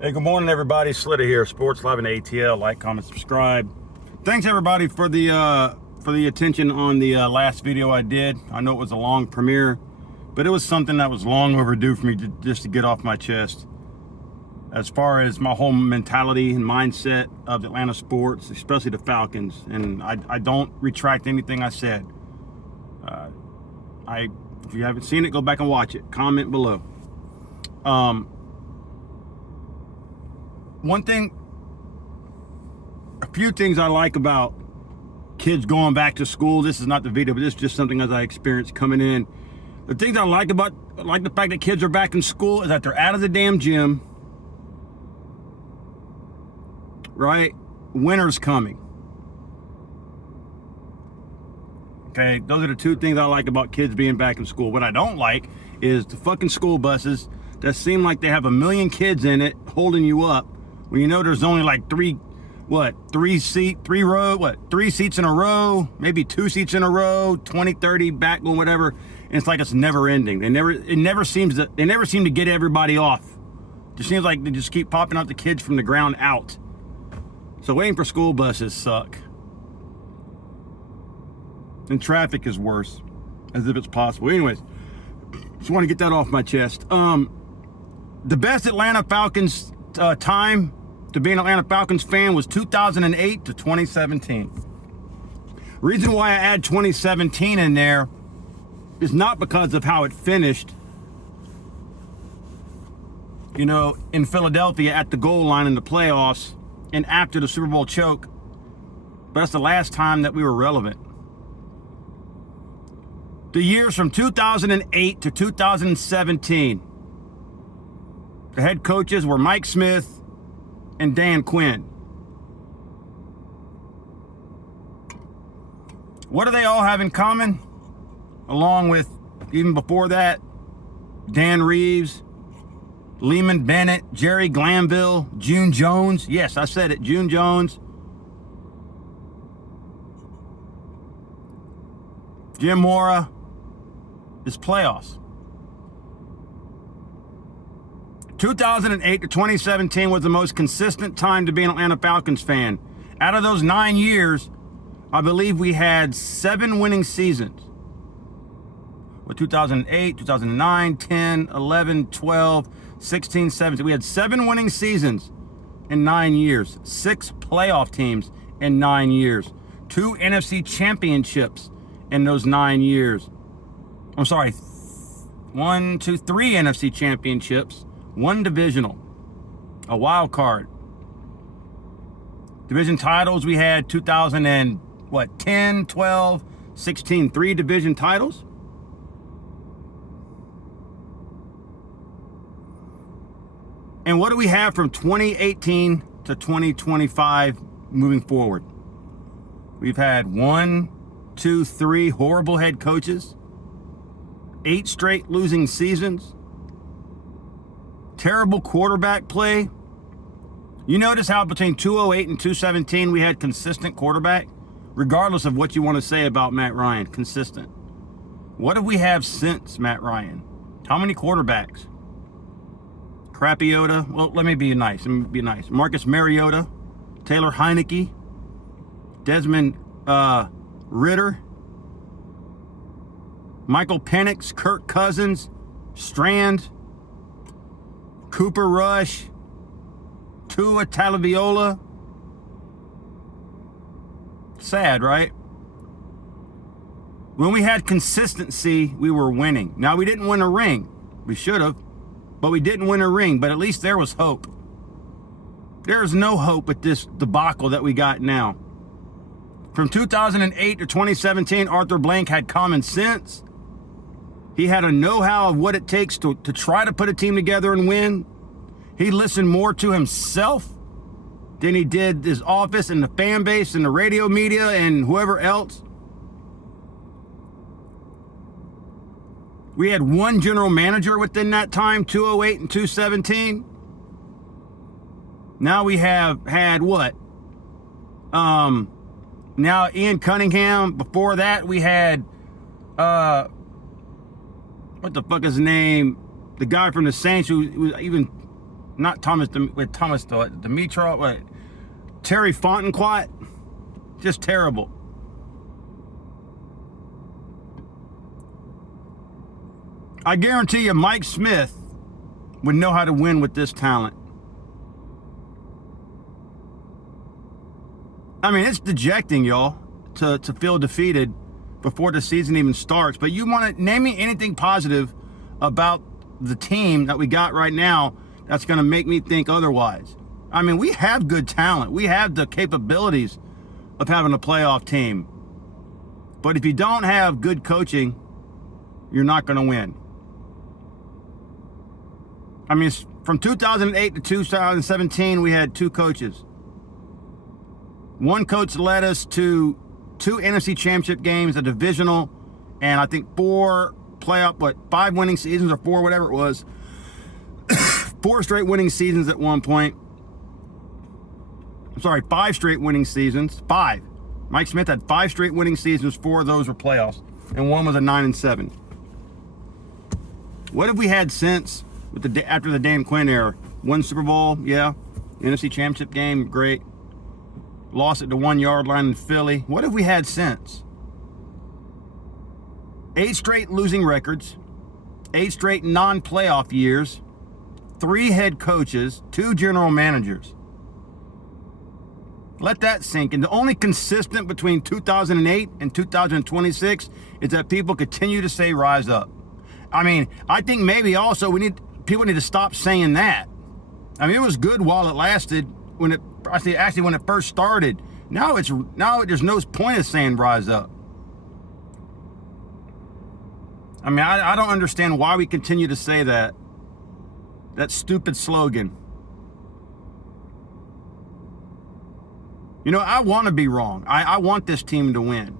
Hey, good morning, everybody. SLITA here, Sports Live and ATL. Like, comment, subscribe. Thanks, everybody, for the attention on the last video I did. I know it was a long premiere, but it was something that was long overdue for me just to get off my chest. As far as my whole mentality and mindset of the Atlanta sports, especially the Falcons, and I don't retract anything I said. If you haven't seen it, go back and watch it. Comment below. A few things I like about kids going back to school. This is not the video, but this is just something as I experienced coming in. The things I like the fact that kids are back in school is that they're out of the damn gym. Right? Winter's coming. Okay, those are the two things I like about kids being back in school. What I don't like is the fucking school buses that seem like they have a million kids in it holding you up when you know there's only like three seats in a row, maybe 2 seats in a row, 20, 30 back or whatever. And it's like it's never ending. They never seem to get everybody off. It just seems like they just keep popping out the kids from the ground out. So waiting for school buses suck. And traffic is worse, as if it's possible. Anyways, just want to get that off my chest. The best Atlanta Falcons time to be an Atlanta Falcons fan was 2008 to 2017. Reason why I add 2017 in there is not because of how it finished, you know, in Philadelphia at the goal line in the playoffs and after the Super Bowl choke, but that's the last time that we were relevant. The years from 2008 to 2017, the head coaches were Mike Smith and Dan Quinn. What do they all have in common? Along with, even before that, Dan Reeves, Lehman Bennett, Jerry Glanville, June Jones. Yes, I said it, June Jones. Jim Mora. Is playoffs. 2008 to 2017 was the most consistent time to be an Atlanta Falcons fan. Out of those 9 years, I believe we had 7 winning seasons. With 2008, 2009, 10, 11, 12, 16, 17. We had 7 winning seasons in 9 years. 6 playoff teams in 9 years. 2 NFC championships in those 9 years. I'm sorry, 3 NFC championships, 1 divisional, a wild card. Division titles, we had 10, 12, 16, 3 division titles. And what do we have from 2018 to 2025 moving forward? We've had 3 horrible head coaches. 8 straight losing seasons. Terrible quarterback play. You notice how between 2008 and 2017 we had consistent quarterback? Regardless of what you want to say about Matt Ryan, consistent. What have we have since Matt Ryan? How many quarterbacks? Crapiota. Well, let me be nice. Marcus Mariota, Taylor Heineke, Desmond Ritter, Michael Penix, Kirk Cousins, Strand, Cooper Rush, Tua Tagovailoa. Sad, right? When we had consistency, we were winning. Now, we didn't win a ring. We should have, but we didn't win a ring. But at least there was hope. There is no hope with this debacle that we got now. From 2008 to 2017, Arthur Blank had common sense. He had a know-how of what it takes to try to put a team together and win. He listened more to himself than he did his office and the fan base and the radio media and whoever else. We had 1 general manager within that time, 2008 and 2017. Now we have had what? Now Ian Cunningham. Before that, we had what the fuck is his name? The guy from the Saints who was even not Thomas, with Thomas Dimitrov, Terry Fontenquat, just terrible. I guarantee you Mike Smith would know how to win with this talent. I mean, it's dejecting, y'all, to feel defeated before the season even starts. But you want to name me anything positive about the team that we got right now that's going to make me think otherwise. I mean, we have good talent. We have the capabilities of having a playoff team. But if you don't have good coaching, you're not going to win. I mean, from 2008 to 2017, we had 2 coaches. One coach led us to 2 NFC championship games, a divisional, and I think 5 winning seasons or 4, whatever it was. 4 straight winning seasons at one point. I'm sorry, 5 straight winning seasons. 5. Mike Smith had 5 straight winning seasons. 4 of those were playoffs, and 1 was a 9-7. What have we had since after the Dan Quinn era? 1 Super Bowl, yeah. NFC championship game, great. Lost at the 1-yard line in Philly. What have we had since? 8 straight losing records, 8 straight non-playoff years, 3 head coaches, 2 general managers. Let that sink in. The only consistent between 2008 and 2026 is that people continue to say rise up. I mean, I think maybe also people need to stop saying that. I mean, it was good while it lasted when it first started. Now there's no point of saying rise up. I mean, I don't understand why we continue to say that stupid slogan. You know, I want to be wrong. I want this team to win.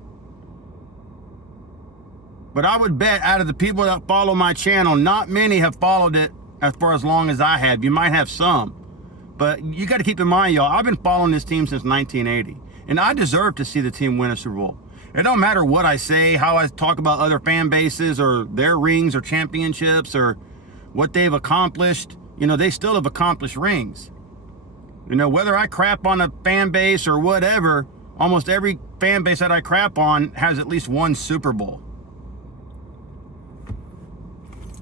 But I would bet out of the people that follow my channel, not many have followed it for as long as I have. You might have some. But you got to keep in mind, y'all, I've been following this team since 1980. And I deserve to see the team win a Super Bowl. It don't matter what I say, how I talk about other fan bases or their rings or championships or what they've accomplished. You know, they still have accomplished rings. You know, whether I crap on a fan base or whatever, almost every fan base that I crap on has at least 1 Super Bowl.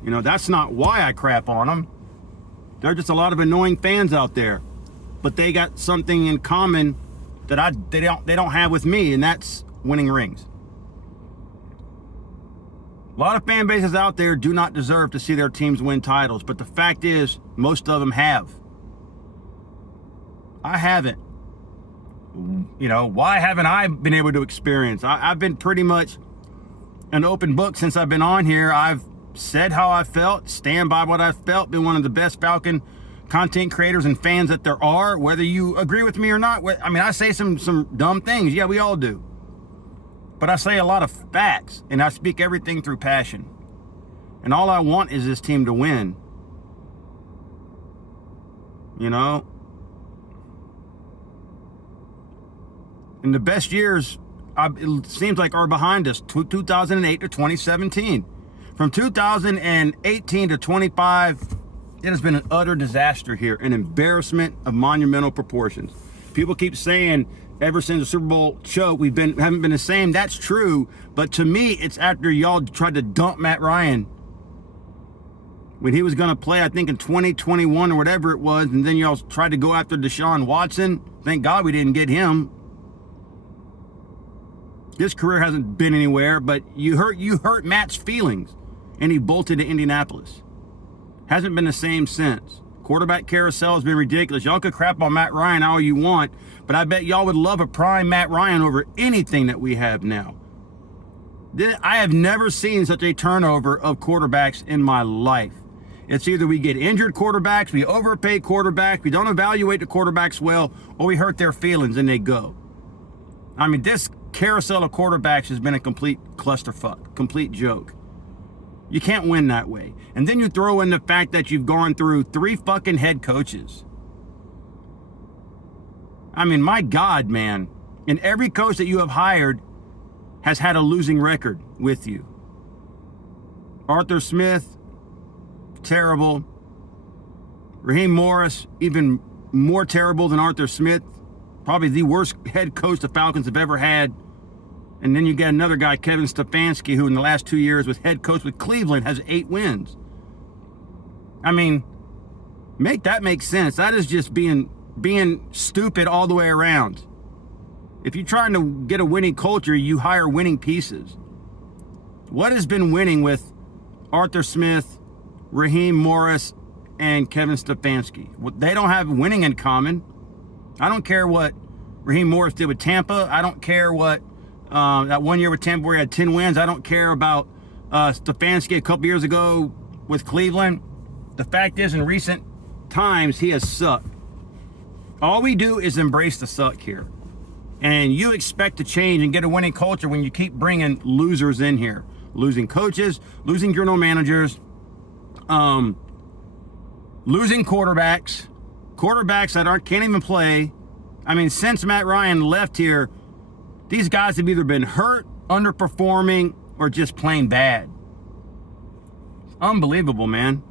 You know, that's not why I crap on them. There are just a lot of annoying fans out there, but they got something in common that they don't have with me, and that's winning rings. A lot of fan bases out there do not deserve to see their teams win titles, but the fact is, most of them have. I haven't. You know, why haven't I been able to experience? I've been pretty much an open book since I've been on here. I've said how I felt, stand by what I felt, been one of the best Falcon content creators and fans that there are, whether you agree with me or not. I mean, I say some dumb things. Yeah, we all do. But I say a lot of facts, and I speak everything through passion. And all I want is this team to win. You know? And the best years, it seems like, are behind us, 2008 to 2017. From 2018 to 25, it has been an utter disaster here, an embarrassment of monumental proportions. People keep saying ever since the Super Bowl choke, haven't been the same. That's true, but to me, it's after y'all tried to dump Matt Ryan when he was going to play, I think in 2021 or whatever it was, and then y'all tried to go after Deshaun Watson. Thank God we didn't get him. His career hasn't been anywhere, but you hurt Matt's feelings, and he bolted to Indianapolis. Hasn't been the same since. Quarterback carousel has been ridiculous. Y'all could crap on Matt Ryan all you want, but I bet y'all would love a prime Matt Ryan over anything that we have now. I have never seen such a turnover of quarterbacks in my life. It's either we get injured quarterbacks, we overpay quarterbacks, we don't evaluate the quarterbacks well, or we hurt their feelings and they go. I mean, this carousel of quarterbacks has been a complete clusterfuck, complete joke. You can't win that way. And then you throw in the fact that you've gone through 3 fucking head coaches. I mean, my God, man. And every coach that you have hired has had a losing record with you. Arthur Smith, terrible. Raheem Morris, even more terrible than Arthur Smith. Probably the worst head coach the Falcons have ever had. And then you got another guy, Kevin Stefanski, who in the last 2 years was head coach with Cleveland, has 8 wins. I mean, make that make sense. That is just being stupid all the way around. If you're trying to get a winning culture, you hire winning pieces. What has been winning with Arthur Smith, Raheem Morris, and Kevin Stefanski? They don't have winning in common. I don't care what Raheem Morris did with Tampa. I don't care what that 1 year with Tampa where he had 10 wins. I don't care about Stefanski a couple years ago with Cleveland. The fact is, in recent times, he has sucked. All we do is embrace the suck here. And you expect to change and get a winning culture when you keep bringing losers in here. Losing coaches, losing general managers, losing quarterbacks that can't even play. I mean, since Matt Ryan left here, these guys have either been hurt, underperforming, or just plain bad. Unbelievable, man.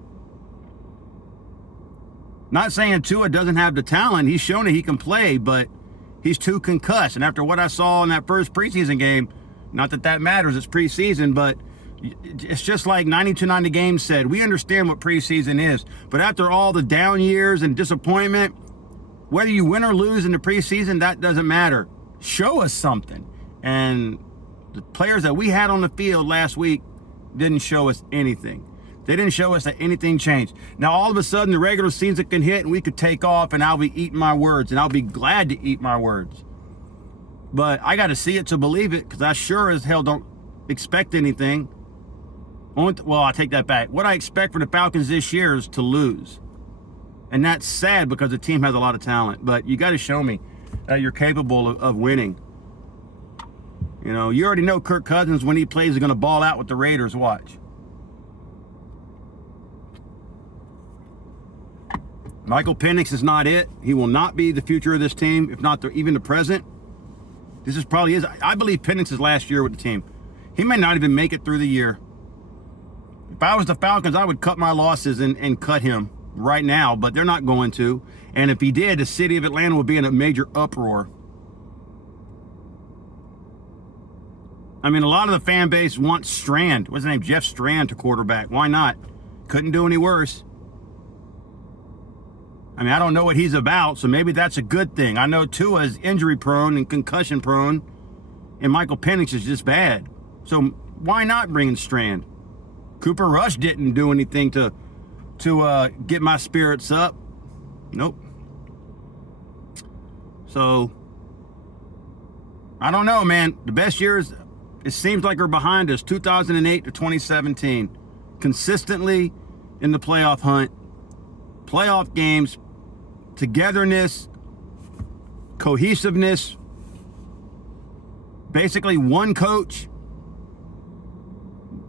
Not saying Tua doesn't have the talent. He's shown that he can play, but he's too concussed. And after what I saw in that first preseason game, not that that matters, it's preseason, but it's just like 92.9 The Game said, we understand what preseason is. But after all the down years and disappointment, whether you win or lose in the preseason, that doesn't matter. Show us something. And the players that we had on the field last week didn't show us anything. They didn't show us that anything changed. Now, all of a sudden, the regular season can hit and we could take off and I'll be eating my words, and I'll be glad to eat my words. But I got to see it to believe it, because I sure as hell don't expect anything. Well, I take that back. What I expect for the Falcons this year is to lose. And that's sad because the team has a lot of talent. But you got to show me that you're capable of winning. You know, you already know Kirk Cousins, when he plays, is going to ball out with the Raiders. Watch. Michael Penix is not it. He will not be the future of this team, if not even the present. This is probably his. I believe Penix's last year with the team. He may not even make it through the year. If I was the Falcons, I would cut my losses and cut him right now, but they're not going to. And if he did, the city of Atlanta would be in a major uproar. I mean, a lot of the fan base wants Strand. What's his name? Jeff Strand to quarterback. Why not? Couldn't do any worse. I mean, I don't know what he's about, so maybe that's a good thing. I know Tua is injury prone and concussion prone, and Michael Penix is just bad. So why not bring in Strand? Cooper Rush didn't do anything to get my spirits up. Nope. So I don't know, man. The best years, it seems like, are behind us. 2008 to 2017, consistently in the playoff hunt, playoff games, togetherness, cohesiveness, basically one coach,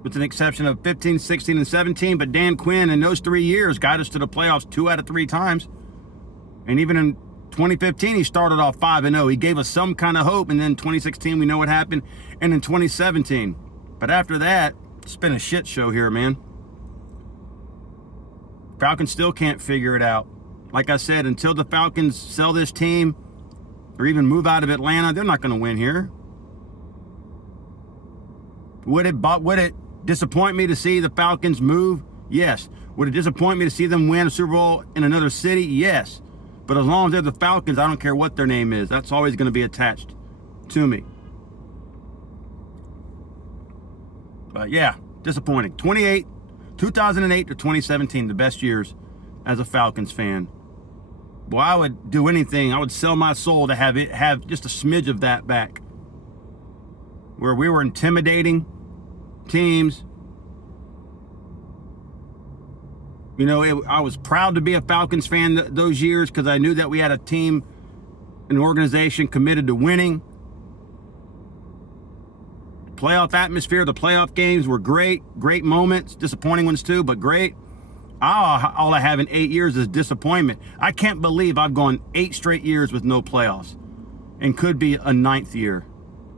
with an exception of 15, 16, and 17. But Dan Quinn in those 3 years got us to the playoffs 2 out of 3 times. And even in 2015, he started off 5-0. He gave us some kind of hope. And then 2016, we know what happened. And in 2017. But after that, it's been a shit show here, man. Falcons still can't figure it out. Like I said, until the Falcons sell this team or even move out of Atlanta, they're not going to win here. Would it disappoint me to see the Falcons move? Yes. Would it disappoint me to see them win a Super Bowl in another city? Yes. But as long as they're the Falcons, I don't care what their name is. That's always going to be attached to me. But yeah, disappointing. 2008 to 2017, the best years as a Falcons fan. Well, I would do anything. I would sell my soul to have just a smidge of that back. Where we were intimidating teams. You know, I was proud to be a Falcons fan those years because I knew that we had a team, an organization committed to winning. Playoff atmosphere, the playoff games were great moments, disappointing ones too, but great. All I have in 8 years is disappointment. I can't believe I've gone 8 straight years with no playoffs and could be a 9th year.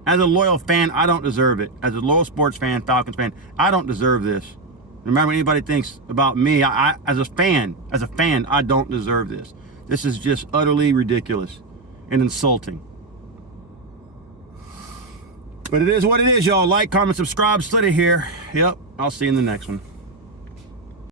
As a loyal fan, I don't deserve it. As a loyal sports fan, Falcons fan, I don't deserve this. No matter what anybody thinks about me, I as a fan, I don't deserve this. This is just utterly ridiculous and insulting. But it is what it is, y'all. Like, comment, subscribe, SLITA here. Yep, I'll see you in the next one.